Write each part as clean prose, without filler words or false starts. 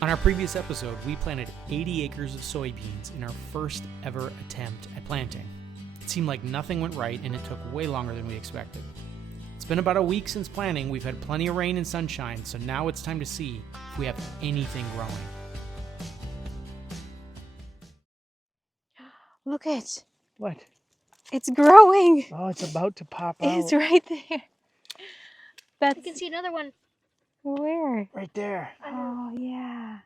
On our previous episode, we planted 80 acres of soybeans in our first ever attempt at planting. It seemed like nothing went right and it took way longer than we expected. It's been about a week since planting. We've had plenty of rain and sunshine, so now it's time to see if we have anything growing. Look it. What? It's growing. Oh, it's about to pop out. It's right there. You can see another one. Where? Right there. Oh, yeah.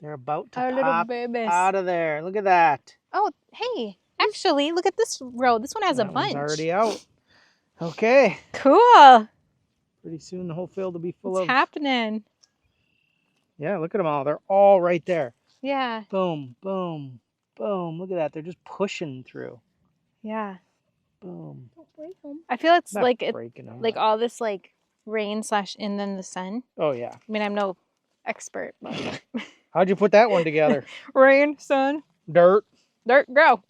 They're about to Our little pop babies. out of there. Look at that. Oh, hey. Actually, look at this row. This one has a That bunch. one's already out. Okay. Cool. Pretty soon the whole field will be full What's of... happening? Yeah, look at them all. They're all right there. Yeah. Boom, boom, boom. Look at that. They're just pushing through. Yeah. Boom. Don't break them. I feel it's Not like breaking them. like all this like rain / and then the sun. Oh, yeah. I mean, I'm no expert, but How'd you put that one together? rain, sun, Dirt. dirt, grow.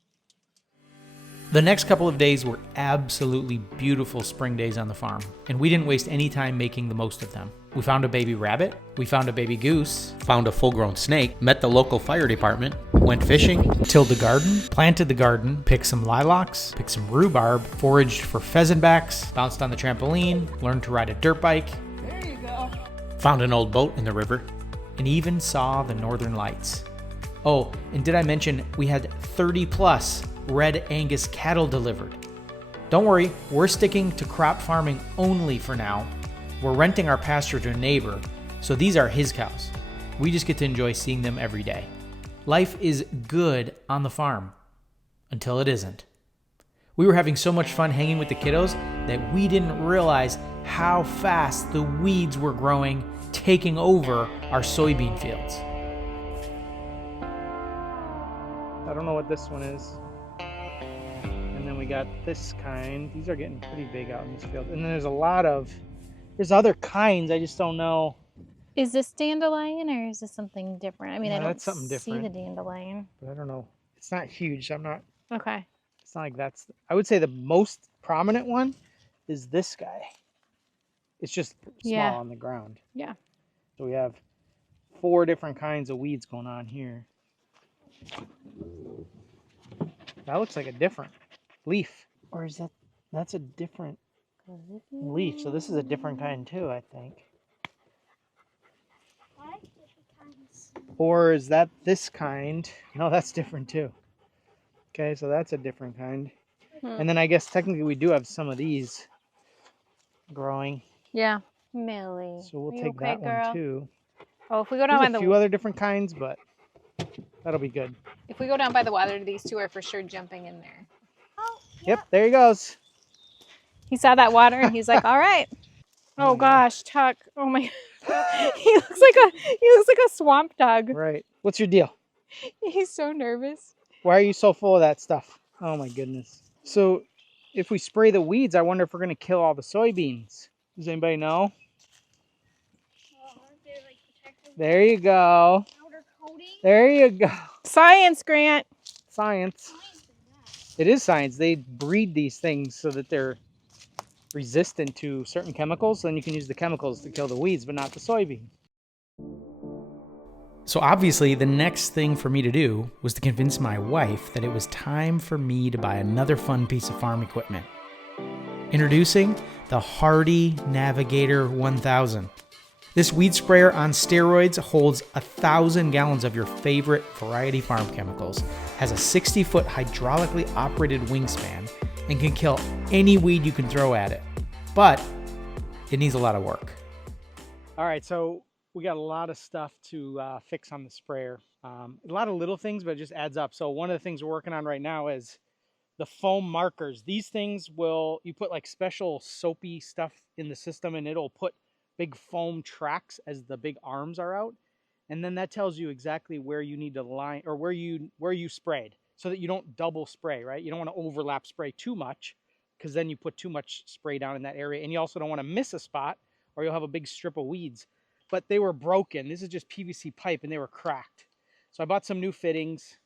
The next couple of days were absolutely beautiful spring days on the farm, and we didn't waste any time making the most of them. We found a baby rabbit, we found a baby goose, found a full-grown snake, met the local fire department, went fishing, tilled the garden, planted the garden, picked some lilacs, picked some rhubarb, foraged for pheasantbacks, bounced on the trampoline, learned to ride a dirt bike, There you go. found an old boat in the river, and even saw the northern lights. Oh, and did I mention we had 30 plus red Angus cattle delivered? Don't worry, we're sticking to crop farming only for now. We're renting our pasture to a neighbor, so these are his cows. We just get to enjoy seeing them every day. Life is good on the farm, until it isn't. We were having so much fun hanging with the kiddos that we didn't realize how fast the weeds were growing, taking over our soybean fields. I don't know what this one is. And then we got this kind. These are getting pretty big out in this field. And then there's other kinds. I just don't know. Is this dandelion or is this something different? I mean, Yeah, I don't that's something see different. the dandelion. But I don't know. It's not huge. Okay. It's not like that's... I would say the most prominent one is this guy. It's just small on the ground. Yeah. So we have 4 different kinds of weeds going on here. That looks like a different leaf. Or is that's a different leaf. So this is a different kind too, I think. Or is that this kind? No, that's different too. Okay, so that's a different kind. And then I guess technically we do have some of these growing. Yeah. Millie. So we'll are you take okay, that girl? one too. Oh, if we go down There's by a the few other different kinds, but that'll be good. if we go down by the water, these 2 are for sure jumping in there. Yep, there he goes. He saw that water and he's like, "All right." Oh gosh, Tuck. Oh my. he looks like a swamp dog. Right. What's your deal? He's so nervous. Why are you so full of that stuff? Oh my goodness. So if we spray the weeds, I wonder if we're going to kill all the soybeans. Does anybody know? There you go. There you go. Science, Grant. Science. It is science. They breed these things so that they're resistant to certain chemicals. Then you can use the chemicals to kill the weeds, but not the soybean. So obviously the next thing for me to do was to convince my wife that it was time for me to buy another fun piece of farm equipment. Introducing the Hardy Navigator 1000. This weed sprayer on steroids holds 1,000 gallons of your favorite variety farm chemicals, has a 60-foot hydraulically operated wingspan, and can kill any weed you can throw at it. But it needs a lot of work. All right, so we got a lot of stuff to fix on the sprayer. A lot of little things, but it just adds up. So one of the things we're working on right now is the foam markers. These things you put like special soapy stuff in the system and it'll put big foam tracks as the big arms are out. And then that tells you exactly where you need to line or where you sprayed so that you don't double spray, right? You don't want to overlap spray too much because then you put too much spray down in that area. And you also don't want to miss a spot or you'll have a big strip of weeds. But they were broken. This is just PVC pipe and they were cracked. So I bought some new fittings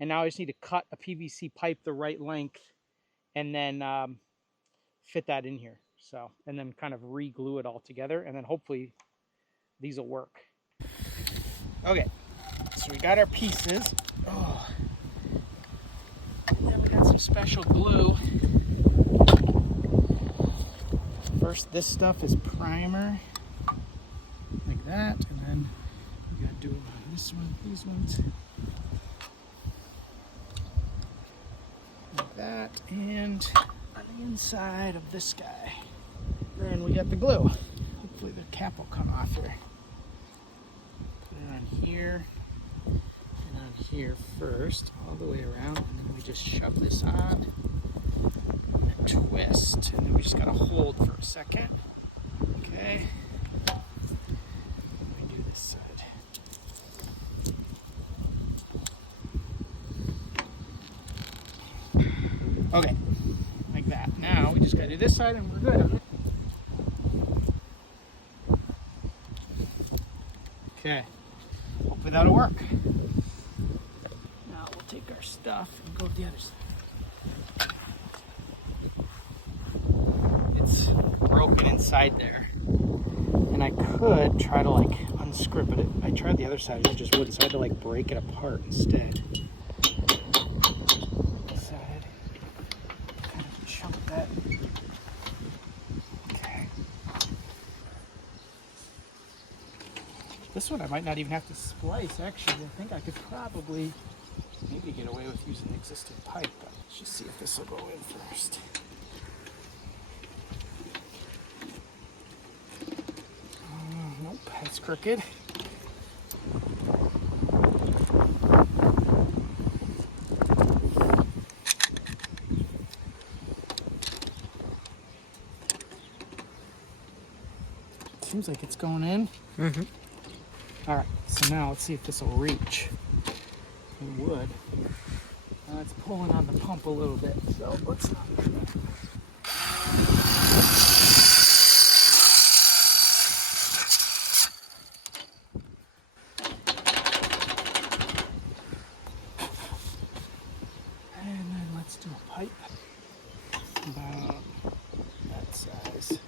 and now I just need to cut a PVC pipe the right length and then fit that in here. So, and then kind of re-glue it all together and then hopefully these will work. Okay, so we got our pieces. Oh. Then we got some special glue. First, this stuff is primer, like that, and then we gotta do this one, these ones, like that, and on the inside of this guy. Then we got the glue. Hopefully the cap will come off here. Put it on here and on here first, all the way around, and then we just shove this on and twist, and then we just gotta hold for a second. Okay. We do this side. Okay, like that. Now we just gotta do this side, and we're good. Okay, hopefully that'll work. Now we'll take our stuff and go to the other side. It's broken inside there, and I could try to like unscrew it. I tried the other side, it just wouldn't, so I had to like break it apart instead. This side, kind of chunk that. This one I might not even have to splice, actually. I think I could probably maybe get away with using existing pipe, but let's just see if this will go in first. Nope, that's crooked. Seems like it's going in. Mm-hmm. All right, so now let's see if this will reach. It would. It's pulling on the pump a little bit, so let's not do that. And then let's do a pipe about that size.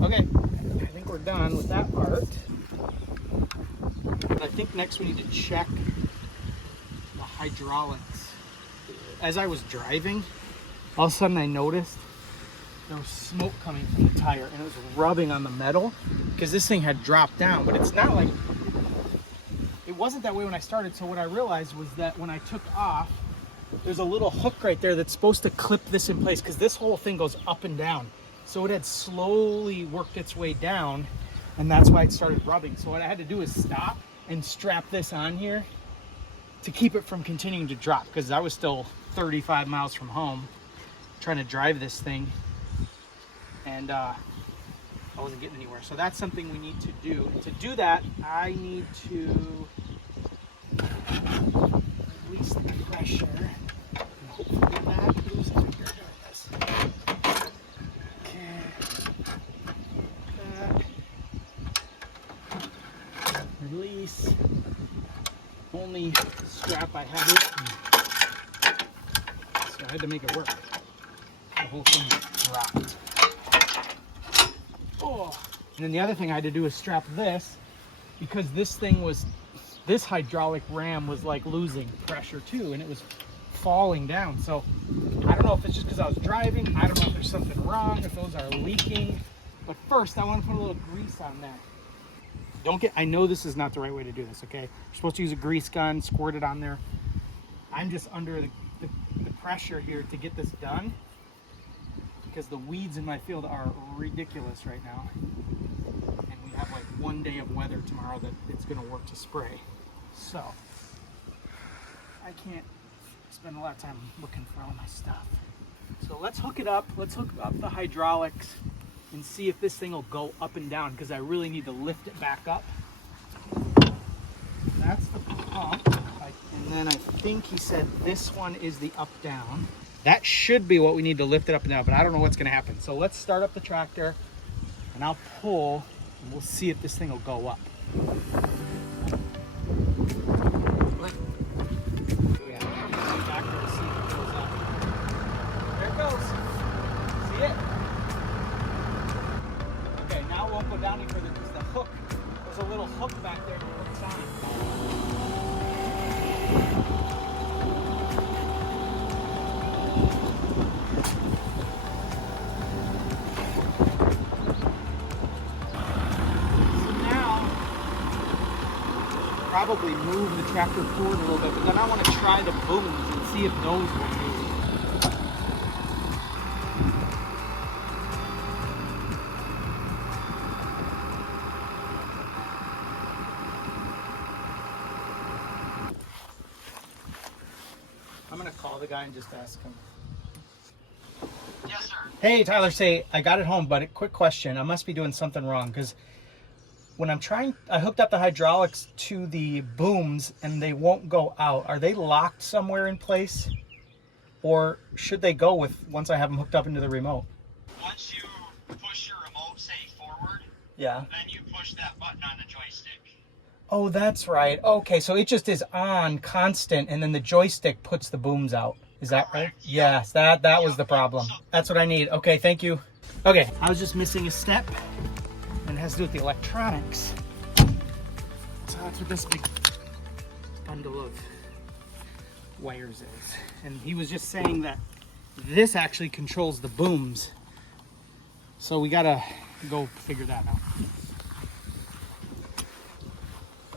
Okay, I think we're done with that part. I think next we need to check the hydraulics. As I was driving, all of a sudden I noticed there was smoke coming from the tire, and it was rubbing on the metal because this thing had dropped down, but it's not like, it wasn't that way when I started. So what I realized was that when I took off, there's a little hook right there that's supposed to clip this in place, because this whole thing goes up and down. So it had slowly worked its way down, and that's why it started rubbing. So what I had to do is stop and strap this on here to keep it from continuing to drop, because I was still 35 miles from home trying to drive this thing, and I wasn't getting anywhere. So that's something we need to do. And to do that, I need to release the pressure and hopefully that moves as we're doing this. Release. Only strap I had it, so I had to make it work. The whole thing dropped. Oh! And then the other thing I had to do is strap this, because this hydraulic ram was like losing pressure too, and it was falling down. So I don't know if it's just because I was driving. I don't know if there's something wrong, if those are leaking. But first, I want to put a little grease on that. I know this is not the right way to do this, okay? You're supposed to use a grease gun, squirt it on there. I'm just under the pressure here to get this done, because the weeds in my field are ridiculous right now. And we have like one day of weather tomorrow that it's gonna work to spray. So, I can't spend a lot of time looking for all my stuff. So let's hook it up. Let's hook up the hydraulics and see if this thing will go up and down, because I really need to lift it back up. That's the pump, and And then I think he said this one is the up down. That should be what we need to lift it up and down, but I don't know what's gonna happen. So let's start up the tractor and I'll pull and we'll see if this thing will go up. Yeah, tractor to see if it goes up. There it goes. See it? Okay, now it won't go down any further because the hook, there's a little hook back there to put this on. Probably move the tractor forward a little bit, but then I want to try the booms and see if those will move. I'm going to call the guy and just ask him. Yes, sir. Hey, Tyler, say, I got it home, but a quick question. I must be doing something wrong because when I'm trying, I hooked up the hydraulics to the booms and they won't go out. Are they locked somewhere in place? Or should they go with once I have them hooked up into the remote? Once you push your remote, say, forward, Yeah. then you push that button on the joystick. Oh, that's right. Okay, so it just is on constant and then the joystick puts the booms out. Is that right? Correct. Yeah. Yes, that was the problem. That's what I need. Okay, thank you. Okay, I was just missing a step. And it has to do with the electronics. So that's what this big bundle of wires is. And he was just saying that this actually controls the booms. So we gotta go figure that out.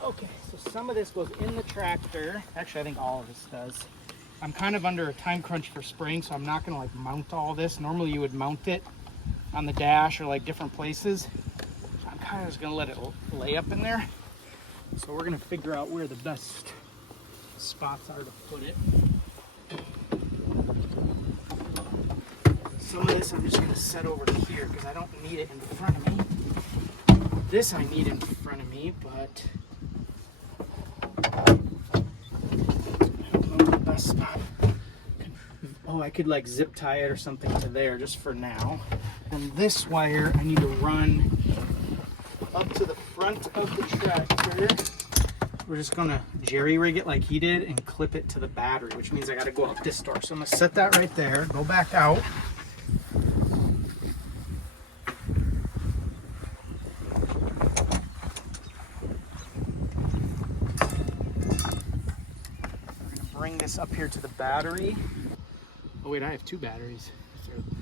Okay, so some of this goes in the tractor. Actually, I think all of this does. I'm kind of under a time crunch for spraying, so I'm not gonna like mount all this. Normally you would mount it on the dash or like different places. I'm kind of just gonna let it lay up in there. So we're gonna figure out where the best spots are to put it. Some of this I'm just gonna set over here because I don't need it in front of me. This I need in front of me, but I don't know the best spot. Oh, I could like zip tie it or something to there just for now. And this wire I need to run up to the front of the tractor. We're just gonna jerry rig it like he did and clip it to the battery, which means I gotta go out this door. So I'm gonna set that right there, go back out. We're gonna bring this up here to the battery. Oh wait, I have two batteries.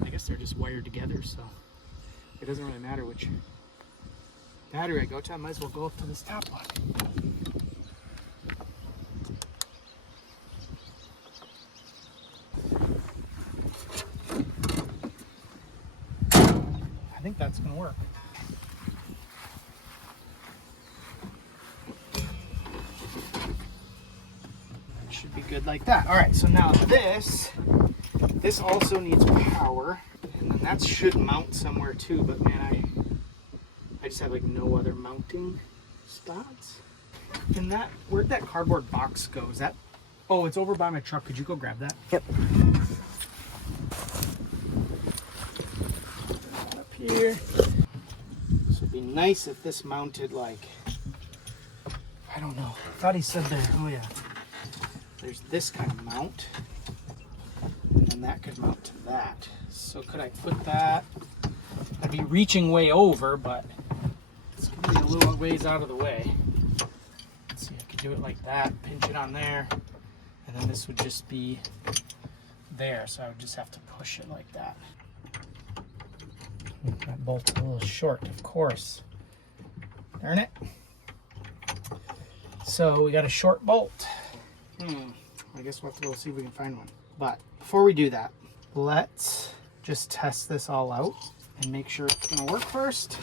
I guess they're just wired together, so it doesn't really matter which battery I go to. I might as well go up to this top one. I think that's gonna work. That should be good like that. All right, so now this also needs power, and then that should mount somewhere too, but man, I just have like no other mounting spots. And that, where'd that cardboard box go? Is that, oh, it's over by my truck. Could you go grab that? Yep. Up here. So it'd be nice if this mounted like, I don't know. I thought he said there, oh yeah. There's this kind of mount. And then that could mount to that. So could I put that? I'd be reaching way over, but it's gonna be a little ways out of the way. Let's see, I could do it like that, pinch it on there, and then this would just be there. So I would just have to push it like that. That bolt's a little short, of course. Darn it. So we got a short bolt. I guess we'll have to go see if we can find one. But before we do that, let's just test this all out and make sure it's gonna work first.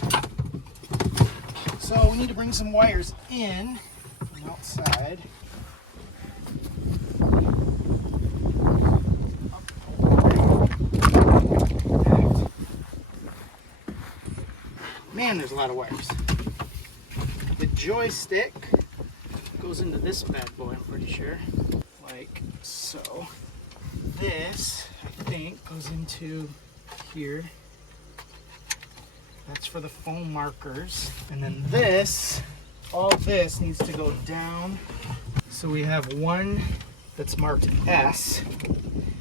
So we need to bring some wires in from outside. Man, there's a lot of wires. The joystick goes into this bad boy, I'm pretty sure. So this, I think, goes into here. That's for the foam markers. And then this, all this needs to go down. So we have one that's marked S,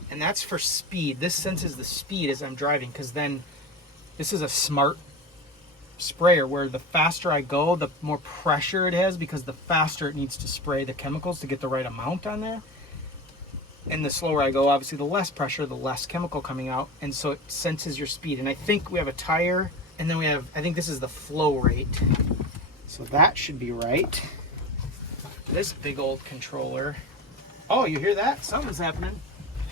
and that's for speed. This senses the speed as I'm driving, because then this is a smart sprayer where the faster I go, the more pressure it has, because the faster it needs to spray the chemicals to get the right amount on there. And the slower I go, obviously the less pressure, the less chemical coming out, and so it senses your speed. And I think we have a tire, and then we have, I think this is the flow rate. So that should be right. This big old controller. Oh, you hear that? Something's happening.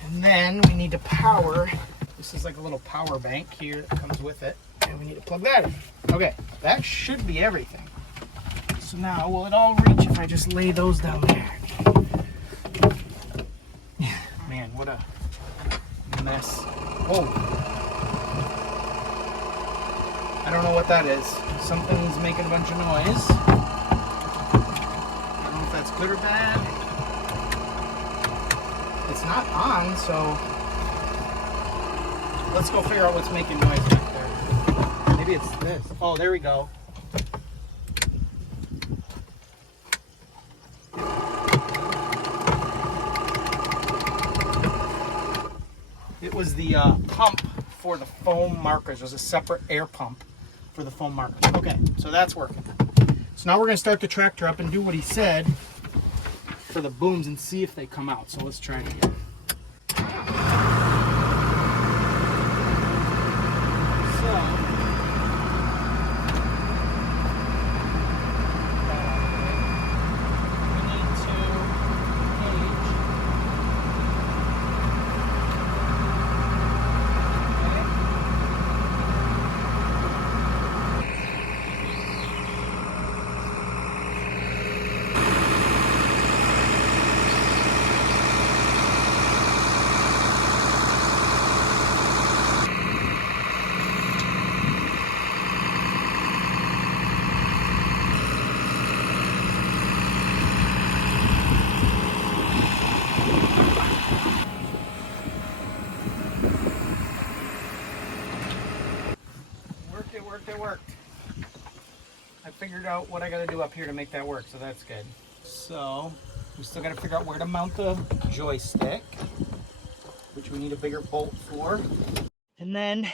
And then we need to power. This is like a little power bank here that comes with it. And we need to plug that in. Okay, that should be everything. So now, will it all reach if I just lay those down there? Man, what a mess. Whoa. I don't know what that is. Something's making a bunch of noise. I don't know if that's good or bad. It's not on, so let's go figure out what's making noise back there. Maybe it's this. Oh, there we go. It was the pump for the foam markers. There's a separate air pump for the foam markers. Okay, so that's working. So now we're going to start the tractor up and do what he said for the booms and see if they come out. So let's try it again. It worked. I figured out what I got to do up here to make that work, so that's good. So we still got to figure out where to mount the joystick, which we need a bigger bolt for. And then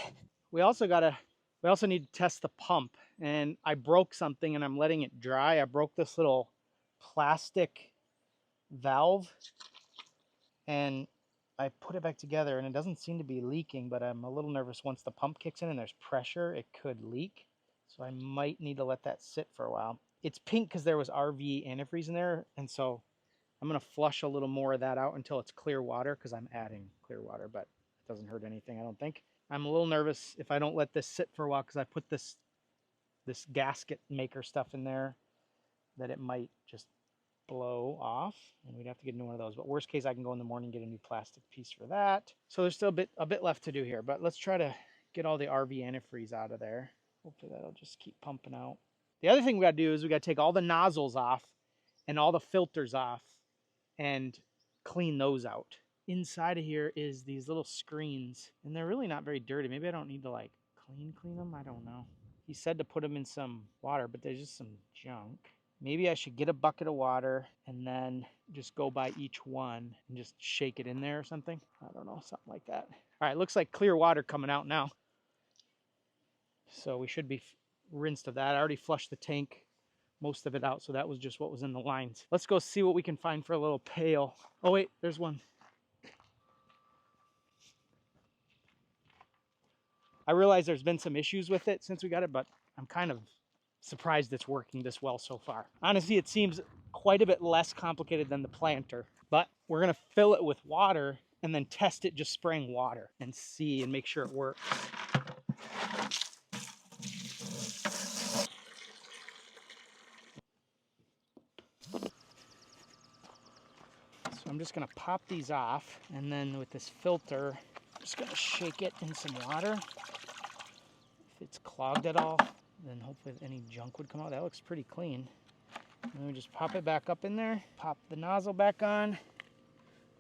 we also need to test the pump. And I broke something and I'm letting it dry. I broke this little plastic valve and I put it back together and it doesn't seem to be leaking, but I'm a little nervous once the pump kicks in and there's pressure, it could leak. So I might need to let that sit for a while. It's pink because there was RV antifreeze in there, and so I'm going to flush a little more of that out until it's clear water, because I'm adding clear water, but it doesn't hurt anything, I don't think. I'm a little nervous if I don't let this sit for a while, because I put this gasket maker stuff in there, that it might just blow off and we'd have to get into one of those. But worst case, I can go in the morning and get a new plastic piece for that. So there's still a bit left to do here, but let's try to get all the RV antifreeze out of there. Hopefully that'll just keep pumping out. The other thing we got to do is we got to take all the nozzles off and all the filters off and clean those out. Inside of here is these little screens, and they're really not very dirty. Maybe I don't need to like clean them. I don't know. He said to put them in some water, but there's just some junk. Maybe I should get a bucket of water and then just go by each one and just shake it in there or something. I don't know, something like that. All right, looks like clear water coming out now. So we should be rinsed of that. I already flushed the tank, most of it out, so that was just what was in the lines. Let's go see what we can find for a little pail. Oh wait, there's one. I realize there's been some issues with it since we got it, but I'm kind of surprised it's working this well so far. Honestly, it seems quite a bit less complicated than the planter, but we're gonna fill it with water and then test it just spraying water and see and make sure it works. So I'm just gonna pop these off, and then with this filter, I'm just gonna shake it in some water. If it's clogged at all, then hopefully any junk would come out. That looks pretty clean. And then we just pop it back up in there, pop the nozzle back on.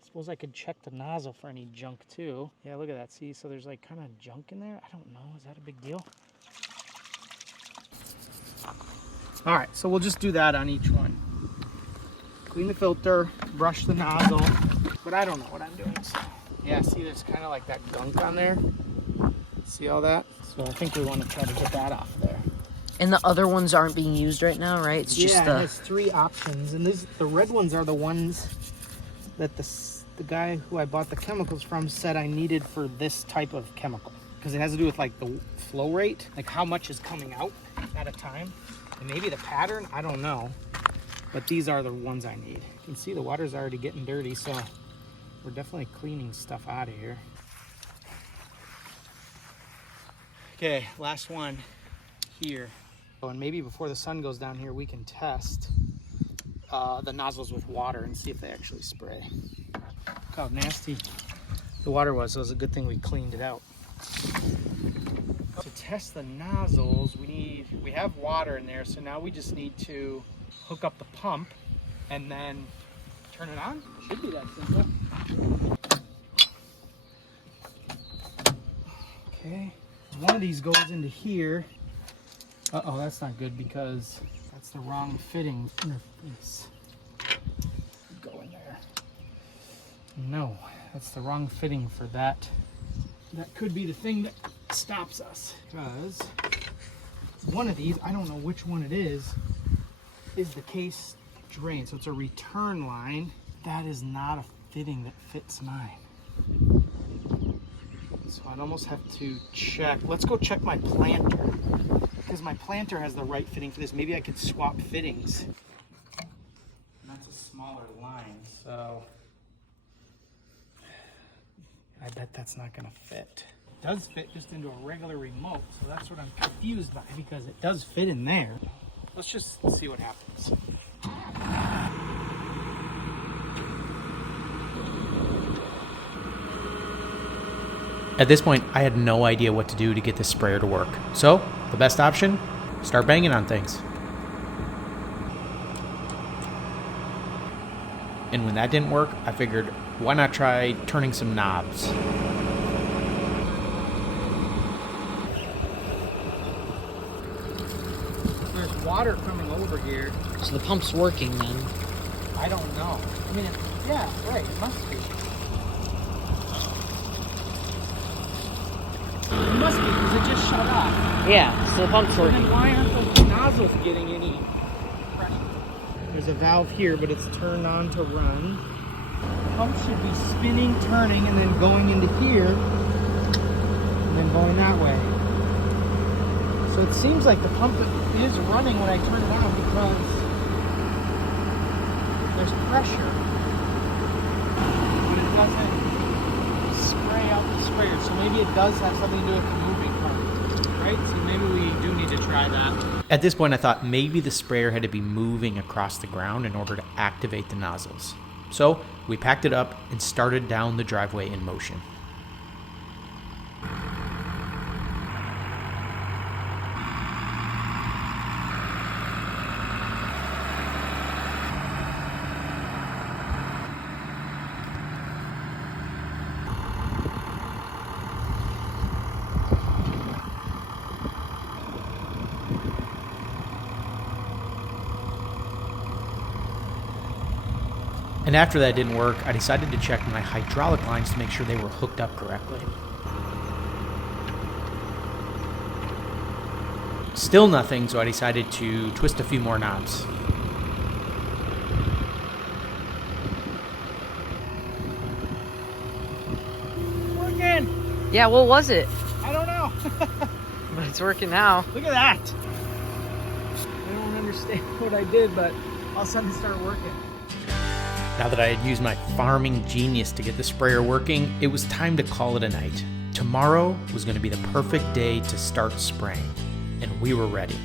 Let's Suppose I could check the nozzle for any junk too. Yeah, look at that. See, so there's like kind of junk in there. I don't know. Is that a big deal? All right, so we'll just do that on each one. Clean the filter, brush the nozzle, but I don't know what I'm doing. So, yeah, see, there's kind of like that gunk on there. See all that? So I think we want to try to get that off there. And the other ones aren't being used right now, right? It's just it has 3 options, and the red ones are the ones that the guy who I bought the chemicals from said I needed for this type of chemical, because it has to do with like the flow rate, like how much is coming out at a time, and maybe the pattern, I don't know, but these are the ones I need. You can see the water's already getting dirty, so we're definitely cleaning stuff out of here. Okay, last one here. And maybe before the sun goes down here, we can test the nozzles with water and see if they actually spray. Look how nasty the water was. So it was a good thing we cleaned it out. To test the nozzles, we have water in there, so now we just need to hook up the pump and then turn it on. Should be that simple. Okay, one of these goes into here. Uh-oh, that's not good because that's the wrong fitting interface. Go in there. No, that's the wrong fitting for that. That could be the thing that stops us, because one of these, I don't know which one it is the case drain. So it's a return line. That is not a fitting that fits mine. So I'd almost have to check. Let's go check my planter, because my planter has the right fitting for this. Maybe I could swap fittings. And that's a smaller line, so I bet that's not gonna fit. It does fit just into a regular remote, so that's what I'm confused by, because it does fit in there. Let's just see what happens. At this point, I had no idea what to do to get this sprayer to work. So, the best option? Start banging on things. And when that didn't work, I figured, why not try turning some knobs? There's water coming over here. So the pump's working then. I don't know. I mean, yeah, right, it must be. It must be, because it just shut off. Yeah, so the pump's So working. then why aren't the nozzles getting any pressure? There's a valve here, but it's turned on to run. The pump should be spinning, turning, and then going into here, and then going that way. So it seems like the pump is running when I turn it on, because there's pressure, but it doesn't spray out the sprayer. So maybe it does have something to do with the moving part, right? So maybe we do need to try that. At this point, I thought maybe the sprayer had to be moving across the ground in order to activate the nozzles. So we packed it up and started down the driveway in motion. And after that didn't work, I decided to check my hydraulic lines to make sure they were hooked up correctly. Still nothing, so I decided to twist a few more knobs. Working! Yeah, what was it? I don't know. But it's working now. Look at that. I don't understand what I did, but all of a sudden it started working. Now that I had used my farming genius to get the sprayer working, it was time to call it a night. Tomorrow was going to be the perfect day to start spraying, and we were ready.